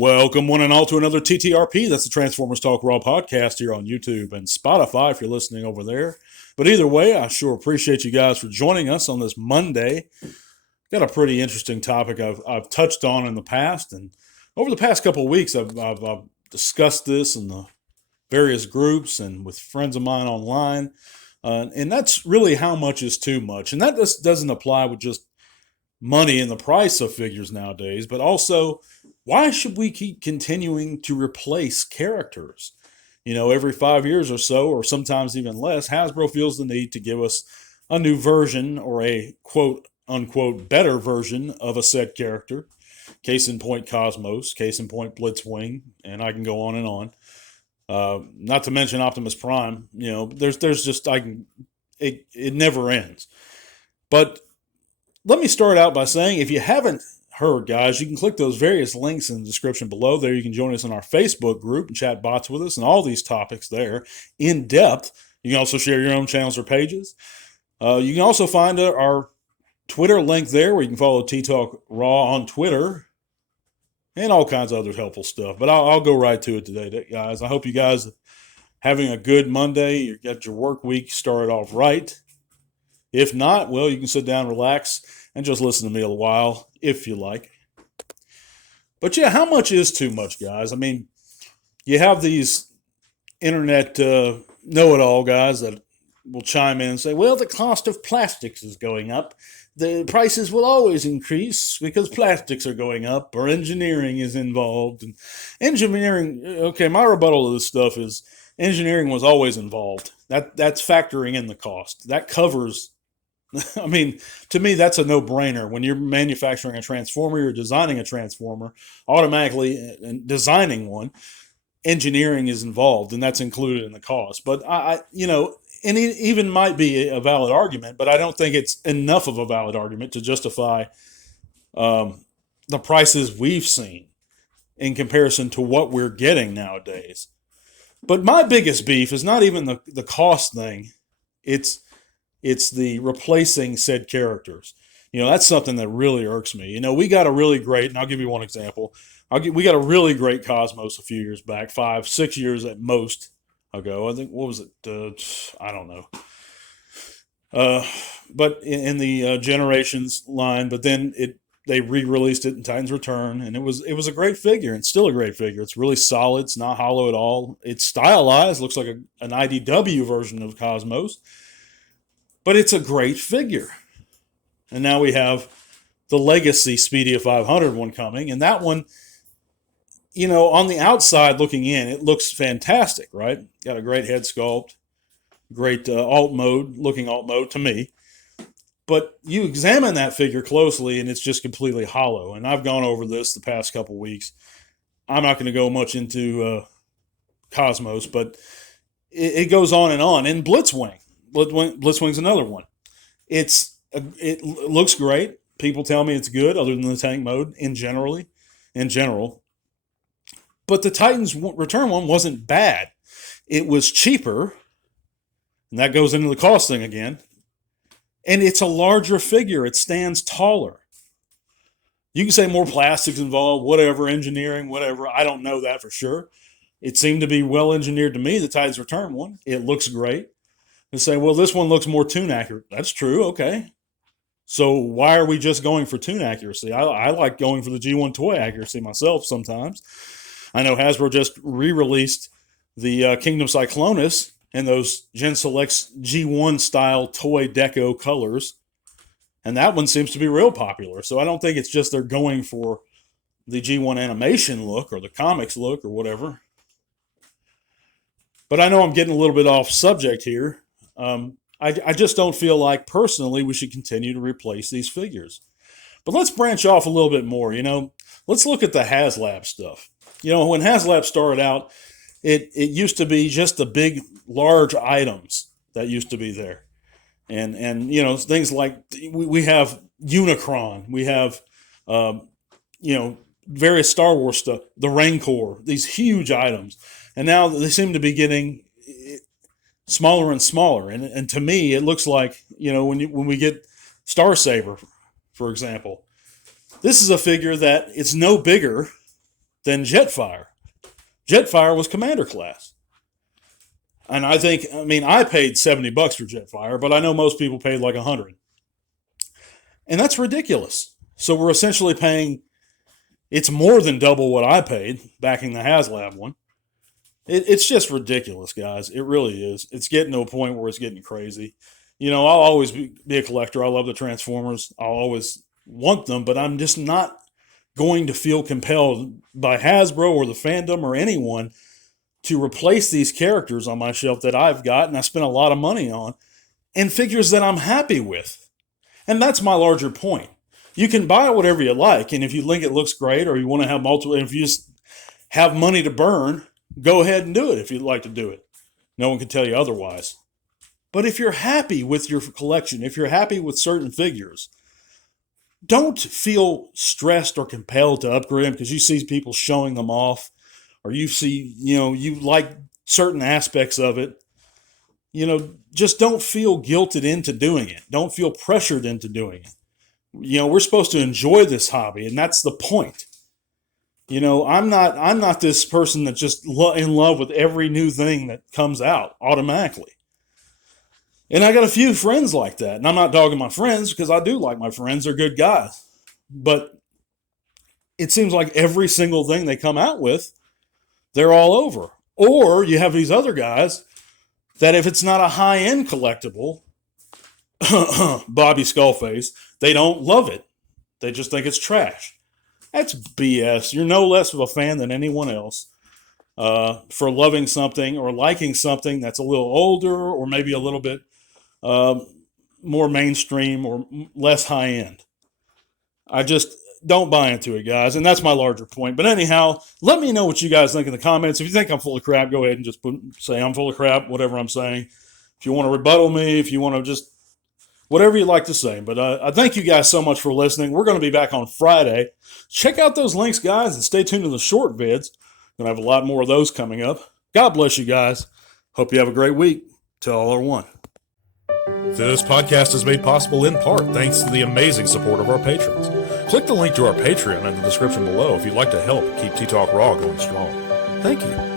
Welcome, one and all, to another TTRP. That's the Transformers Talk Raw podcast here on YouTube and Spotify if you're listening over there. But either way, I sure appreciate you guys for joining us on this Monday. Got a pretty interesting topic I've touched on in the past, and over the past couple of weeks, I've discussed this in the various groups and with friends of mine online, and that's really how much is too much. And that just doesn't apply with just money and the price of figures nowadays, but also why should we keep continuing to replace characters? You know, every 5 years or so, or sometimes even less, Hasbro feels the need to give us a new version or a quote unquote better version of a said character. Case in point, Cosmos, case in point, Blitzwing, and I can go on and on. Not to mention Optimus Prime. You know, there's just it never ends. But let me start out by saying, if you haven't heard, guys, you can click those various links in the description below. There you can join us in our Facebook group and chat bots with us and all these topics there in depth. You can also share your own channels or pages. You can also find our Twitter link there where you can follow T-Talk Raw on Twitter and all kinds of other helpful stuff. But I'll go right to it today, guys. I hope you guys are having a good Monday. You got your work week started off right. If not, well, you can sit down, relax, and just listen to me a while, if you like. But yeah, how much is too much, guys? I mean, you have these internet know-it-all guys that will chime in and say, well, the cost of plastics is going up. The prices will always increase because plastics are going up or engineering is involved. And engineering, okay, my rebuttal to this stuff is engineering was always involved. That's factoring in the cost. That covers, I mean, to me, that's a no-brainer. When you're manufacturing a transformer, you're designing a transformer, automatically designing one, engineering is involved, and that's included in the cost. But and it even might be a valid argument, but I don't think it's enough of a valid argument to justify the prices we've seen in comparison to what we're getting nowadays. But my biggest beef is not even the cost thing. It's the replacing said characters. You know, that's something that really irks me. You know, we got a really great, and I'll give you one example. We got a really great Cosmos a few years back, 5-6 years at most ago. I think, what was it? I don't know. But in the Generations line, but then they re-released it in Titan's Return, and it was a great figure. It's still a great figure. It's really solid. It's not hollow at all. It's stylized. Looks like an IDW version of Cosmos. But it's a great figure. And now we have the Legacy Speedia 500 one coming. And that one, you know, on the outside looking in, it looks fantastic, right? Got a great head sculpt. Great looking alt mode to me. But you examine that figure closely, and it's just completely hollow. And I've gone over this the past couple weeks. I'm not going to go much into Cosmos, but it goes on and on. And Blitzwing's another one. It looks great. People tell me it's good, other than the tank mode in general. But the Titan's Return one wasn't bad. It was cheaper, and that goes into the cost thing again. And it's a larger figure. It stands taller. You can say more plastics involved, whatever, engineering, whatever. I don't know that for sure. It seemed to be well engineered to me, the Titan's Return one. It looks great. And say, well, this one looks more tune accurate. That's true. Okay. So why are we just going for tune accuracy? I like going for the G1 toy accuracy myself sometimes. I know Hasbro just re-released the Kingdom Cyclonus in those Gen Selects G1 style toy deco colors. And that one seems to be real popular. So I don't think it's just they're going for the G1 animation look or the comics look or whatever. But I know I'm getting a little bit off subject here. I just don't feel like, personally, we should continue to replace these figures. But let's branch off a little bit more. You know, let's look at the HasLab stuff. You know, when HasLab started out, it used to be just the big, large items that used to be there. And you know, things like we have Unicron, we have, you know, various Star Wars stuff, the Rancor, these huge items. And now they seem to be getting smaller and smaller. And to me, it looks like, you know, when we get Star Saber, for example, this is a figure that it's no bigger than Jetfire. Jetfire was Commander class. And I paid $70 for Jetfire, but I know most people paid like $100. And that's ridiculous. So we're essentially paying, it's more than double what I paid backing the HasLab one. It's just ridiculous, guys. It really is. It's getting to a point where it's getting crazy. You know, I'll always be a collector. I love the Transformers. I'll always want them, but I'm just not going to feel compelled by Hasbro or the fandom or anyone to replace these characters on my shelf that I've got and I spent a lot of money on, and figures that I'm happy with. And that's my larger point. You can buy whatever you like, and if you think it looks great or you want to have multiple, if you just have money to burn, go ahead and do it if you'd like to do it. No one can tell you otherwise. But if you're happy with your collection, if you're happy with certain figures, don't feel stressed or compelled to upgrade them because you see people showing them off, or you see, you like certain aspects of it. Just don't feel guilted into doing it. Don't feel pressured into doing it. We're supposed to enjoy this hobby, and that's the point. I'm not this person that's just in love with every new thing that comes out automatically. And I got a few friends like that. And I'm not dogging my friends because I do like my friends. They're good guys. But it seems like every single thing they come out with, they're all over. Or you have these other guys that if it's not a high-end collectible, Bobby Skullface, they don't love it. They just think it's trash. That's BS. You're no less of a fan than anyone else for loving something or liking something that's a little older or maybe a little bit more mainstream or less high-end. I just don't buy into it, guys, and that's my larger point. But anyhow, let me know what you guys think in the comments. If you think I'm full of crap, go ahead and just say I'm full of crap, whatever I'm saying. If you want to rebuttal me, if you want to just whatever you'd like to say. But I thank you guys so much for listening. We're going to be back on Friday. Check out those links, guys, and stay tuned to the short vids. Going to have a lot more of those coming up. God bless you guys. Hope you have a great week. Till all are one. This podcast is made possible in part thanks to the amazing support of our patrons. Click the link to our Patreon in the description below if you'd like to help keep T-Talk Raw going strong. Thank you.